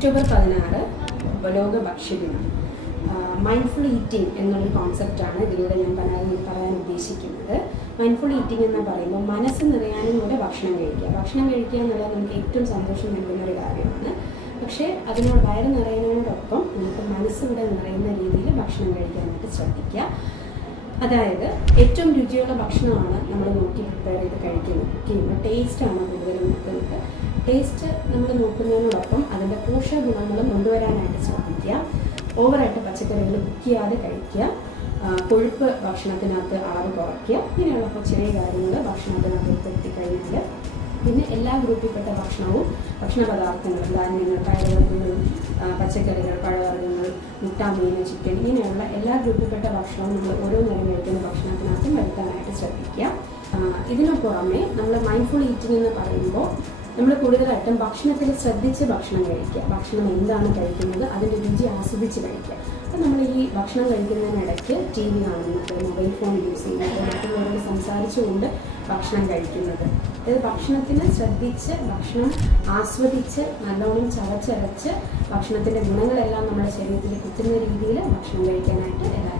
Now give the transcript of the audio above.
October 16 ലോക ഭക്ഷ്യദിനം. Mindful eating എന്നൊരു കോൺസെപ്റ്റാണ് ഇതിലൂടെ ഞാൻ പറയാൻ ഉദ്ദേശിക്കുന്നത്. മൈൻഡ്ഫുൾ ഈറ്റിംഗ് എന്ന് പറയുമ്പോൾ മനസ്സ് നിറയാനും കൂടെ ഭക്ഷണം കഴിക്കുക എന്നുള്ളത് നമുക്ക് ഏറ്റവും സന്തോഷം നൽകുന്ന ഒരു കാര്യമാണ്. പക്ഷേ അതിനോട് വയറ് നിറയുന്നതിനോടൊപ്പം നമുക്ക് മനസ്സിവിടെ നിറയുന്ന രീതിയിൽ ഭക്ഷണം കഴിക്കാനായിട്ട് ശ്രദ്ധിക്കുക. അതായത് ഏറ്റവും രുചിയുള്ള ഭക്ഷണമാണ് നമ്മൾ നോക്കി പ്രിപ്പയർ ചെയ്ത് കഴിക്കുന്നത്. ടേസ്റ്റാണ് കൂടുതലും നോക്കുന്നത്. ടേസ്റ്റ് നമ്മൾ നോക്കുന്നതിനോടൊപ്പം അതിൻ്റെ പോഷക ഗുണങ്ങളും കൊണ്ടുവരാനായിട്ട് ശ്രദ്ധിക്കുക. ഓവറായിട്ട് പച്ചക്കറികൾ കുക്ക് ചെയ്യാതെ കഴിക്കുക. കൊഴുപ്പ് ഭക്ഷണത്തിനകത്ത് അളവ് കുറയ്ക്കുക. ഇങ്ങനെയുള്ള ചെറിയ കാര്യങ്ങൾ ഭക്ഷണത്തിനകത്ത് ഉൾപ്പെടുത്തി കഴിഞ്ഞാൽ പിന്നെ എല്ലാ ഗ്രൂപ്പിൽപ്പെട്ട ഭക്ഷണ പദാർത്ഥങ്ങൾ, ധാന്യങ്ങൾ, പയറുവർഗ്ഗങ്ങളും പച്ചക്കറികൾ, പഴവർഗ്ഗങ്ങൾ, മുട്ട, മീൻ, ചിക്കൻ, ഇങ്ങനെയുള്ള എല്ലാ ഗ്രൂപ്പിൽപ്പെട്ട ഭക്ഷണവും നമ്മൾ ഓരോ നേരം കഴിക്കുന്ന ഭക്ഷണത്തിനകത്തും വരുത്താനായിട്ട് ശ്രദ്ധിക്കുക. ഇതിനു പുറമെ നമ്മൾ മൈൻഡ്ഫുൾ ഈറ്റിംഗ് എന്ന് പറയുമ്പോൾ നമ്മൾ കൂടുതലായിട്ടും ഭക്ഷണത്തിൽ ശ്രദ്ധിച്ച് ഭക്ഷണം കഴിക്കുക. ഭക്ഷണം എന്താണ് കഴിക്കുന്നത് അതിൻ്റെ രുചി ആസ്വദിച്ച് കഴിക്കുക. അപ്പോൾ നമ്മൾ ഈ ഭക്ഷണം കഴിക്കുന്നതിനിടയ്ക്ക് ടി വി കാണുന്നത്, മൊബൈൽ ഫോൺ യൂസ് ചെയ്യുന്നത്, മറ്റുള്ളവരോട് സംസാരിച്ചുകൊണ്ട് ഭക്ഷണം കഴിക്കുന്നത്, അതായത് ഭക്ഷണത്തിന് ശ്രദ്ധിച്ച് ഭക്ഷണം ആസ്വദിച്ച് നല്ലോണം ചവച്ചരച്ച് ഭക്ഷണത്തിൻ്റെ ഗുണങ്ങളെല്ലാം നമ്മുടെ ശരീരത്തിൽ കുത്തുന്ന രീതിയിൽ ഭക്ഷണം കഴിക്കാനായിട്ട് എല്ലാവരും